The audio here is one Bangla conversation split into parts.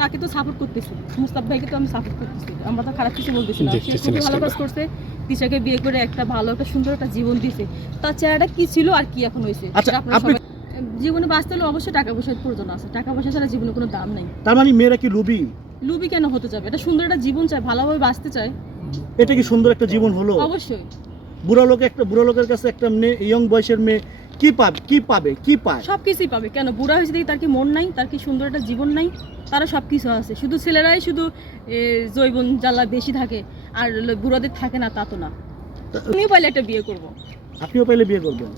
তাকে তো সাপোর্ট করতেছি। মুস্তাফ ভাইকে তো আমি সাপোর্ট করতেছি। আমরা তো খারাপ কিছু বলতেছি না। সে খুবই ভালো কাজ করছে। তিশাকে বিয়ে করে একটা ভালো একটা সুন্দর একটা জীবন দিছে তার চেহারাটা কি ছিল আর কি এখন হয়েছে? আচ্ছা, জীবনে বাঁচতে হলে অবশ্যই টাকা পয়সার প্রয়োজন আছে। টাকা পয়সা ছাড়া জীবনে কোনো দাম নাই। তার মানে মেয়েরা কি লুবি? লুবি কেন হতে যাবে এটা সুন্দর একটা জীবন চায় ভালোভাবে বাঁচতে চায়। এটা কি সুন্দর একটা জীবন হলো? অবশ্যই। বুড়ো লোক একটা বুড়ো লোকের কাছে একটা মেয়ে ইয়ং বয়সের মেয়ে কি পাবে কি পাবে কি পায়? সব কিছুই পাবে। কেন? বুড়া হয়েছে দেখি তার কি মন নাই? তার কি সুন্দর একটা জীবন নাই? তারা সব কিছু আছে। শুধু ছেলেরাই শুধু জৈবন জ্বালা বেশি থাকে আর বুড়াদের থাকে না তা তো না। তুমিও পাইলে একটা বিয়ে করব। আপনিও পেলে বিয়ে করবেন।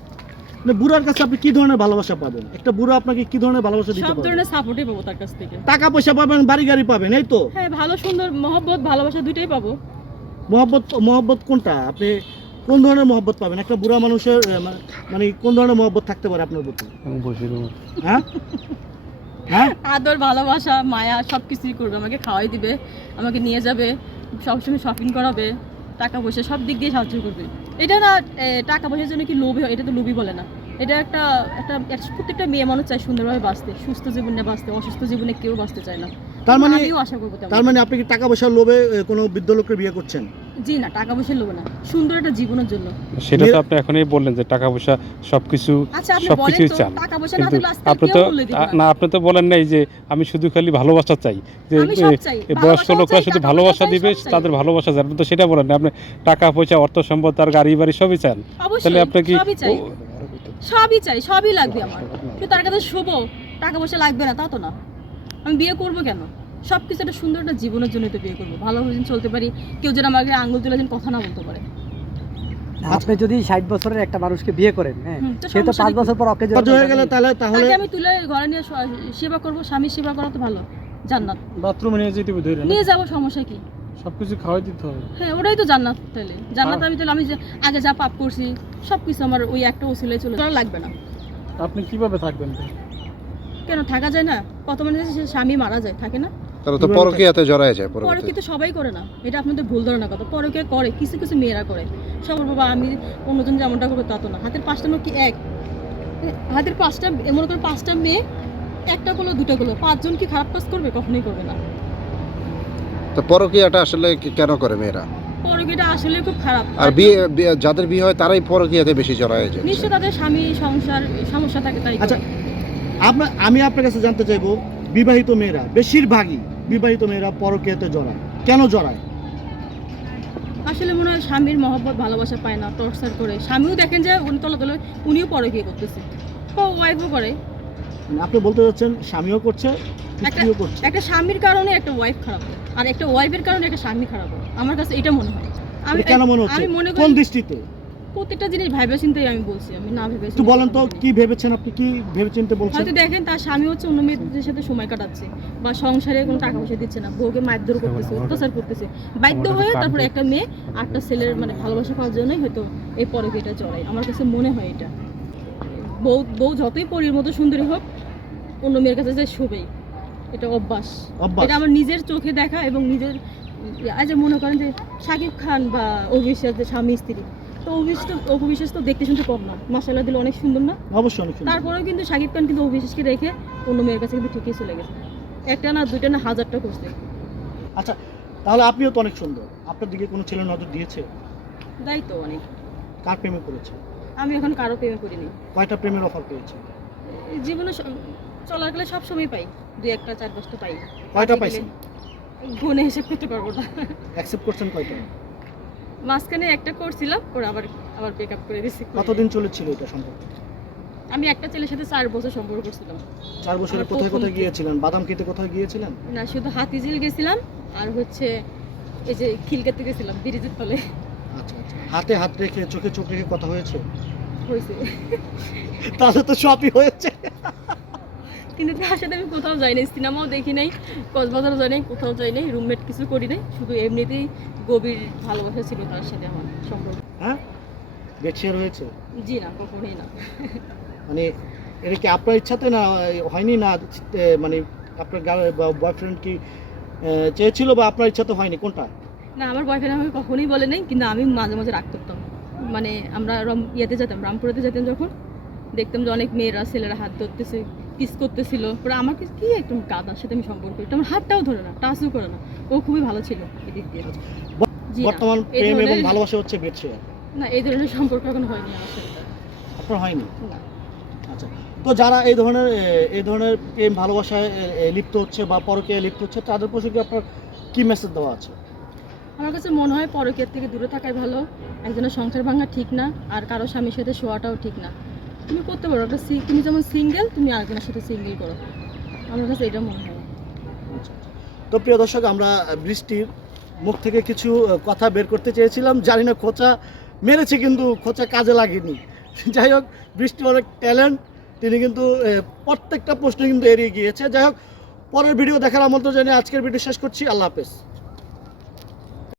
মানে বুড়ার কাছে আপনি কি ধরনের ভালোবাসা পাবেন? একটা বুড়ো আপনাকে কি ধরনের ভালোবাসা দিতে সব ধরনের সাপোর্টই পাবো তার কাছ থেকে। টাকা পয়সা পাবেন বাড়ি গাড়ি পাবেন এই তো? হ্যাঁ ভালো সুন্দর মহব্বত ভালোবাসা দুইটাই পাবো। মহব্বত মহব্বত কোনটা? আপনি কোন ধরনের মহব্বত পাবেন? একটা বুড়া মানুষের মানে- কোন ধরনের মহব্বত থাকতে পারে আপনার প্রতি? হ্যাঁ? হ্যাঁ? আদর ভালোবাসা মায়া সব কিছুই করবে। আমাকে খাওয়াই দিবে আমাকে নিয়ে যাবে সবসময় শপিং করাবে টাকা পয়সা সব দিক দিয়ে সাহায্য করবে। এটা না টাকা পয়সার জন্য কি লোভী হয়? এটা তো লোভী বলে না। এটা একটা একটা প্রত্যেকটা মেয়ে মানুষ চায় সুন্দরভাবে বাঁচতে সুস্থ জীবনে বাঁচতে অসুস্থ জীবনে কেউ বাঁচতে চায় না। তার মানে আমিও আশা করব তার মানে আপনি কি টাকা পয়সার লোভে কোনো বৃদ্ধ লোককে বিয়ে করছেন? জি না টাকা পয়সার লোভ না। সুন্দর একটা জীবনের জন্য। সেটা তো আপনি এখনই বললেন যে টাকা পয়সা সবকিছু আচ্ছা সবকিছুই চান। পয়সা কিন্তু আপনি তো না। আপনি তো বলেন নাই যে আমি শুধু খালি ভালোবাসা চাই। যে আমি সব চাই এই বয়স্ক লোকরা শুধু ভালোবাসা দিবে তাদের ভালোবাসা চাই। আপনি তো সেটা বলেন না আপনি টাকা পয়সা অর্থ সম্পদ তার গাড়ি বাড়ি সবই চান। তাহলে আপনি কি সবই চাই সবই লাগবে আমার। কিন্তু তার কাছে শুভ টাকা পয়সা লাগবে না তা তো না। আমি বিয়ে করব কেন? সব কিছু একটা সুন্দর একটা জীবনের জন্য তো বিয়ে করব। ভালোভাবে যেন চলতে পারি কেউ যেন আমাকে আঙ্গুল তুলে যেন কথা না বলতে পারে। আপনি যদি ষাট বছরের একটা মানুষকে বিয়ে করেন হ্যাঁ সে তো পাঁচ বছর পর অকেজ হয়ে গেলে তাহলে তাহলে আমি তুলে ঘরে নিয়ে সেবা করব স্বামীর সেবা করা তো ভালো জান্নাত। বাথরুমে নিয়ে যেতে হবে নিয়ে যাব সমস্যা কি? সবকিছু খাওয়াই দিতে হবে। হ্যাঁ ওটাই তো জান্নাত তাহলে জান্নাত। আমি তাহলে আমি যে আগে যা পাপ করছি সব কিছু আমার ওই একটা ওসিলে চলে যাওয়া লাগবে না। আপনি কীভাবে থাকবেন? কেন থাকা যায় না? কত মানুষ সে স্বামী মারা যায় থাকে না? তারা তো পরকীয়াতে জড়ায় যায় পরে পরবর্তী কিন্তু সবাই করে না। এটা আপনাদের ভুল ধারণা কথা। পরে কে করে কিছু কিছু মেয়েরা করে। সবার বাবা আমি অন্যজন যেমনটা করবে তা তো না। হাতের পাঁচটা কি এক? হাতের পাঁচটা মনে করে পাঁচটা মেয়ে একটা করল দুটো করল। পাঁচজন কি খারাপ কাজ করবে? কখনোই করবে না। তো পরকীয়াটা আসলে কেন করে মেয়েরা? পরে এটা আসলে খুব খারাপ। আর বিয়ে বিয়ে- যাদের বিয়ে হয় তারাই পরকীয়াতে বেশি জড়ায় যায়। নিশ্চয় তাদের স্বামী সংসার সমস্যা থাকে তাই আচ্ছা আপনার আমি আপনার কাছে জানতে চাইব বিবাহিত মেয়েরা বেশিরভাগই বিবাহিত মেয়েরা পরকীয়াতে জড়ায়। কেন জড়ায়? আসলে মনে হয় স্বামীর মহব্বত ভালোবাসা পায় না টর্চার করে। স্বামীও দেখেন যে উনি তলা তলে উনিও পরে বিয়ে করতেছে ওয়াইফও করে। মানে আপনি বলতে চাচ্ছেন স্বামীও করছে স্ত্রীও করছে? একটা স্বামীর কারণে একটা ওয়াইফ খারাপ আর একটা ওয়াইফের কারণে একটা স্বামী খারাপ আমার কাছে এটা মনে হয়। আমি কেন মনে হচ্ছে? আমি মনে কোন দৃষ্টিতে? প্রত্যেকটা জিনিস ভাইবে চিন্তাই আমি বলছি আমি না ভেবে একটু বলেন তো কি ভেবেছেন আপনি কি ভেবেচিন্তে বলছেন? হয়তো দেখেন তার স্বামী হচ্ছে অন্য মেয়েদের সাথে সময় কাটাচ্ছে বা সংসারে কোনো টাকা পয়সা দিচ্ছে না বউকে মারধর করতেছে অত্যাচার করতেছে। বাধ্য হয়ে তারপরে একটা মেয়ে একটা ছেলের মানে ভালোবাসা পাওয়ার জন্যই হয়তো এই পরে এটা চড়াই আমার কাছে মনে হয় এটা। বউ বউ যতই পরীর মতো সুন্দরী হোক অন্য মেয়ের কাছে যে শোবেই। এটা অভ্যাস। এটা আমার নিজের চোখে দেখা এবং নিজের আজ মনে করেন যে শাকিব খান বা অভিশ্বাস যে স্বামী স্ত্রী তো অভিশ্বাস অভিশ্বাস তো দেখতে শুনতে কম না। মাসাল্লাহ দিলে অনেক সুন্দর না? অবশ্যই অনেক সুন্দর। তারপরেও কিন্তু শাকিব খান কিন্তু অভিশ্বাসকে রেখে অন্য মেয়ের কাছে কিন্তু ঠিকই চলে গেছে। একটা না দুইটা না হাজারটা করছে আচ্ছা তাহলে আপনিও তো অনেক সুন্দর। আপনার দিকে কোনো ছেলে নজর দিয়েছে? দায়িত্ব অনেক। কার প্রেমে পড়েছে? আমি এখন কারও প্রেমে করিনি কয়টা প্রেমের অফার পেয়েছে? জীবনে গেলে সব সময় পাই। দুই একটা চার পাঁচটা পাই। কয়টা পাইছেন? গুণে হিসেব করতে পারব না। অ্যাকসেপ্ট করছেন কয়টা? মাঝখানে একটা করছিলাম ওরা আবার আবার ব্রেকআপ করে দিছি। কতদিন চলেছিল এটা সম্পর্ক? আমি একটা ছেলের সাথে চার বছর সম্পর্ক করছিলাম। চার বছরে কোথায় কোথায় গিয়েছিলেন? বাদাম খেতে কোথায় গিয়েছিলেন? না শুধু হাতিঝিল গেছিলাম আর হচ্ছে এই যে খিলকাতে গেছিলাম ব্রিজের তলে আচ্ছা আচ্ছা। হাতে হাত রেখে চোখে চোখ রেখে কথা হয়েছে? হয়েছে। তাহলে তো সবই হয়েছে। কিন্তু তার সাথে আমি কোথাও যাই নাই সিনেমাও দেখি নাই কক্সবাজারও যাই নাই কোথাও যাই নাই রুমমেট কিছু করি নাই শুধু এমনিতেই গভীর ভালোবাসা ছিল তার সাথে আমার সম্পর্ক। হ্যাঁ? বেড শেয়ার হয়েছে? জি না কখনোই না। মানে এটা কি আপনার ইচ্ছাতে না হয়নি না মানে আপনার বয়ফ্রেন্ড কি চেয়েছিল বা আপনার ইচ্ছাতে হয়নি কোনটা? না আমার বয়ফ্রেন্ড আমাকে কখনোই বলে নাই কিন্তু আমি মাঝে মাঝে রাগ করতাম। মানে আমরা ইয়েতে যেতাম রামপুরেতে যেতাম যখন দেখতাম যে অনেক মেয়েরা ছেলেরা হাত ধরতেছে কিস করতেছিল। পরে আমাকে কি একদম গাদার সাথে আমি সম্পর্ক এটা আমার হাতটাও ধরে না টাচও করে না। ও খুবই ভালো ছিল এদিক দিয়ে। বর্তমান প্রেম এবং ভালোবাসা হচ্ছে বেডশে না এই ধরনের সম্পর্ক এখন হয়নি আমার সাথে। আপনার হয়নি? না। আচ্ছা তো যারা এই ধরনের এই ধরনের প্রেম ভালোবাসায় লিপ্ত হচ্ছে বা পরকে লিপ্ত হচ্ছে তাদের প্রসঙ্গে আপনার কি মেসেজ দেওয়া আছে? আমার কাছে মনে হয় পরকের থেকে দূরে থাকাই ভালো। একজনের সংসার ভাঙা ঠিক না আর কারও স্বামীর সাথে শোয়াটাও ঠিক না। তুমি করতে পারো, একটা তুমি যেমন সিঙ্গেল তুমি আরেকজনের সাথে সিঙ্গেল করো। আমার কাছে এটা মনে হয়। আচ্ছা। তো প্রিয় দর্শক, আমরা বৃষ্টির মুখ থেকে কিছু কথা বের করতে চেয়েছিলাম। জানি না খোঁচা মেরেছে কিন্তু খোঁচা কাজে লাগেনি। যাই হোক বৃষ্টি অনেক ট্যালেন্ট তিনি কিন্তু প্রত্যেকটা প্রশ্ন কিন্তু এড়িয়ে গিয়েছে। যাই হোক, পরের ভিডিও দেখার আমন্ত্রণ জানিয়ে আজকের ভিডিও শেষ করছি। আল্লাহ হাফেজ।